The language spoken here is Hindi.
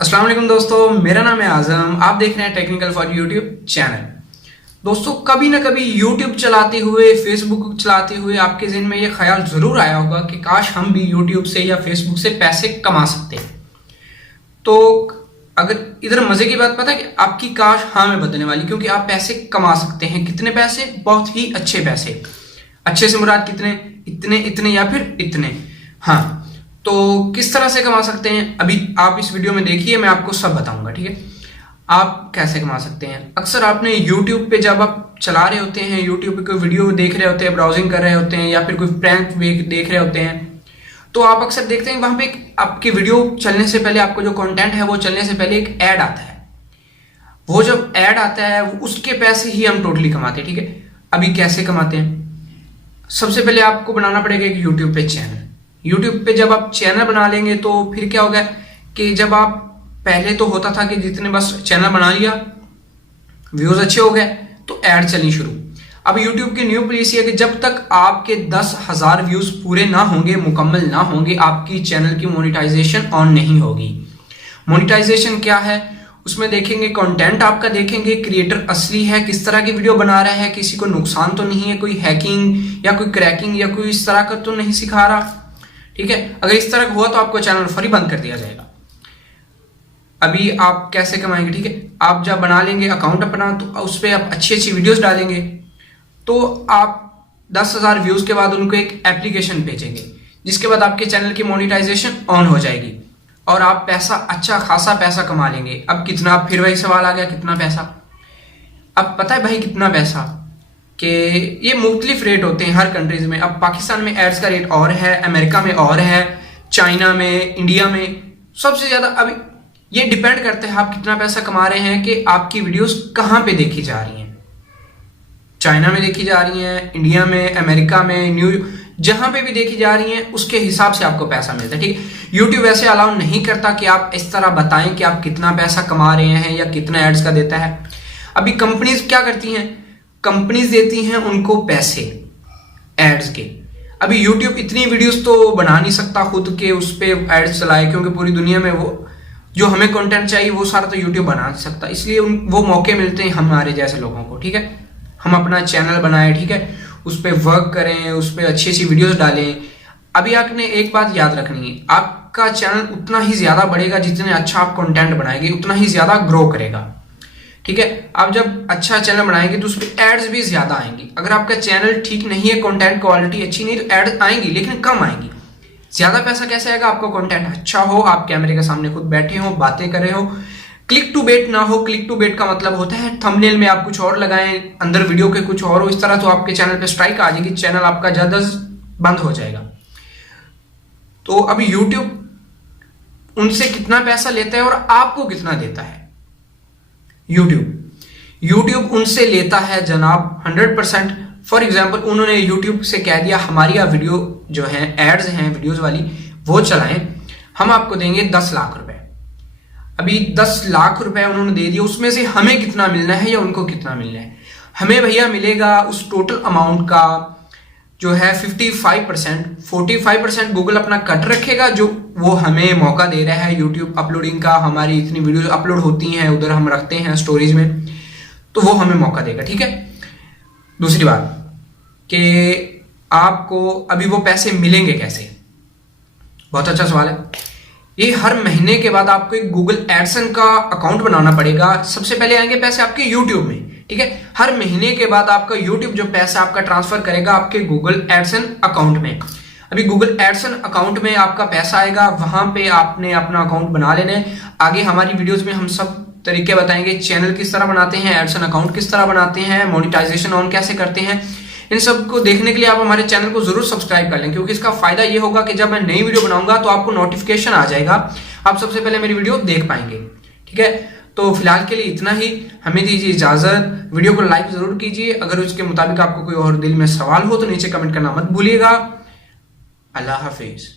अस्सलाम वालेकुम दोस्तों, मेरा नाम है आजम। आप देख रहे हैं टेक्निकल फॉर यूट्यूब चैनल। दोस्तों, कभी ना कभी यूट्यूब चलाते हुए, फेसबुक चलाते हुए आपके ज़हन में ये ख्याल ज़रूर आया होगा कि काश हम भी यूट्यूब से या फेसबुक से पैसे कमा सकते हैं। तो अगर इधर मज़े की बात पता है कि आपकी काश हाँ में बदलने वाली, क्योंकि आप पैसे कमा सकते हैं। कितने पैसे? बहुत ही अच्छे पैसे। अच्छे से मुराद कितने? इतने, इतने या फिर इतने। हाँ, तो किस तरह से कमा सकते हैं अभी आप इस वीडियो में देखिए, मैं आपको सब बताऊंगा। ठीक है, आप कैसे कमा सकते हैं। अक्सर आपने YouTube पे जब आप चला रहे होते हैं, YouTube पे कोई वीडियो देख रहे होते हैं, ब्राउजिंग कर रहे होते हैं या फिर कोई प्रैंक देख रहे होते हैं, तो आप अक्सर देखते हैं वहां पे आपकी वीडियो चलने से पहले, आपको जो कंटेंट है वो चलने से पहले एक ऐड आता है। वो जब ऐड आता है उसके पैसे ही हम टोटली कमाते हैं। ठीक है, अभी कैसे कमाते हैं? सबसे पहले आपको बनाना पड़ेगा एक यूट्यूब पे चैनल। यूट्यूब पे जब आप चैनल बना लेंगे तो फिर क्या होगा कि जब आप पहले तो होता था कि जितने बस चैनल बना लिया, व्यूज अच्छे हो गए तो ऐड चलनी शुरू। अब यूट्यूब की न्यू पॉलिसी है कि जब तक आपके 10,000 व्यूज पूरे ना होंगे, मुकम्मल ना होंगे, आपकी चैनल की मोनेटाइजेशन ऑन नहीं होगी। मोनेटाइजेशन क्या है? उसमें देखेंगे कंटेंट आपका, देखेंगे क्रिएटर असली है, किस तरह की वीडियो बना रहा है, किसी को नुकसान तो नहीं है, कोई हैकिंग या कोई क्रैकिंग या कोई इस तरह का तो नहीं सिखा रहा। ठीक है, अगर इस तरह हुआ तो आपको चैनल फ्री बंद कर दिया जाएगा। अभी आप कैसे कमाएंगे? ठीक है, आप जब बना लेंगे अकाउंट अपना तो उस पर आप अच्छी अच्छी वीडियोस डालेंगे, तो आप 10,000 व्यूज के बाद उनको एक एप्लीकेशन भेजेंगे, जिसके बाद आपके चैनल की मोनेटाइजेशन ऑन हो जाएगी और आप पैसा, अच्छा खासा पैसा कमा लेंगे। अब कितना? अब फिर वही सवाल आ गया, कितना पैसा? अब पता है भाई कितना पैसा कि ये मुख्तलिफ रेट होते हैं हर कंट्रीज में। अब पाकिस्तान में एड्स का रेट और है, अमेरिका में और है, चाइना में, इंडिया में सबसे ज्यादा। अभी ये डिपेंड करता है आप कितना पैसा कमा रहे हैं कि आपकी वीडियोस कहाँ पे देखी जा रही हैं। चाइना में देखी जा रही हैं, इंडिया में, अमेरिका में, जहां पे भी देखी जा रही हैं उसके हिसाब से आपको पैसा मिलता है। ठीक है, यूट्यूब ऐसे अलाउ नहीं करता कि आप इस तरह बताएं कि आप कितना पैसा कमा रहे हैं या कितना एड्स का देता है। अभी कंपनीज क्या करती हैं? कंपनीज देती हैं उनको पैसे एड्स के। अभी यूट्यूब इतनी वीडियोस तो बना नहीं सकता खुद के उस पे एड्स चलाए, क्योंकि पूरी दुनिया में वो जो हमें कंटेंट चाहिए वो सारा तो यूट्यूब बना नहीं सकता। इसलिए वो मौके मिलते हैं हमारे जैसे लोगों को। ठीक है, हम अपना चैनल बनाए, ठीक है, उस पर वर्क करें, उस पर अच्छी अच्छी वीडियोस डालें। अभी आपने एक बात याद रखनी है, आपका चैनल उतना ही ज्यादा बढ़ेगा जितने अच्छा आप कंटेंट बनाएंगे, उतना ही ज्यादा ग्रो करेगा। ठीक है, आप जब अच्छा चैनल बनाएंगे तो उस पर एड्स भी ज्यादा आएंगी। अगर आपका चैनल ठीक नहीं है, कंटेंट क्वालिटी अच्छी नहीं, तो एड्स आएंगी लेकिन कम आएंगी। ज्यादा पैसा कैसे आएगा? आपका कंटेंट अच्छा हो, आप कैमरे के सामने खुद बैठे हो, बातें कर रहे हो, क्लिक टू बेट ना हो। क्लिक टू बेट का मतलब होता है थंबनेल में आप कुछ और लगाएं, अंदर वीडियो के कुछ और हो, इस तरह तो आपके चैनल पे स्ट्राइक आ जाएगी, चैनल आपका ज्यादा बंद हो जाएगा। तो अब यूट्यूब उनसे कितना पैसा लेता है और आपको कितना देता है? यूट्यूब उनसे लेता है जनाब 100%। फॉर एग्जाम्पल, उन्होंने यूट्यूब से कह दिया हमारी आप वीडियो जो है एड्स हैं वीडियोस वाली वो चलाएं, हम आपको देंगे 10 लाख रुपए। अभी 10 लाख रुपए उन्होंने दे दिया, उसमें से हमें कितना मिलना है या उनको कितना मिलना है? हमें भैया मिलेगा उस टोटल अमाउंट का जो है 55%। 45% गूगल अपना कट रखेगा, जो वो हमें मौका दे रहा है यूट्यूब अपलोडिंग का। हमारी इतनी वीडियो अपलोड होती हैं, उधर हम रखते हैं स्टोरेज में, तो वो हमें मौका देगा। ठीक है, दूसरी बात कि आपको अभी वो पैसे मिलेंगे कैसे? बहुत अच्छा सवाल है ये। हर महीने के बाद आपको एक गूगल एडसन का अकाउंट बनाना पड़ेगा। सबसे पहले आएंगे पैसे आपके यूट्यूब में। ठीक है, हर महीने के बाद आपका यूट्यूब जो पैसा आपका ट्रांसफर करेगा आपके गूगल एडसन अकाउंट में। अभी गूगल एडसन अकाउंट में आपका पैसा आएगा, वहां पे आपने अपना अकाउंट बना लेना है। आगे हमारी वीडियोस में हम सब तरीके बताएंगे, चैनल किस तरह बनाते हैं, एडसन अकाउंट किस तरह बनाते हैं, मोनेटाइजेशन ऑन कैसे करते हैं। इन सब को देखने के लिए आप हमारे चैनल को जरूर सब्सक्राइब कर लें, क्योंकि इसका फायदा ये होगा कि जब मैं नई वीडियो बनाऊंगा तो आपको नोटिफिकेशन आ जाएगा, आप सबसे पहले मेरी वीडियो देख पाएंगे। ठीक है, तो फिलहाल के लिए इतना ही, हमें दीजिए इजाजत। वीडियो को लाइक जरूर कीजिए, अगर उसके मुताबिक आपको कोई और दिल में सवाल हो तो नीचे कमेंट करना मत भूलिएगा। अल्लाह हाफिज।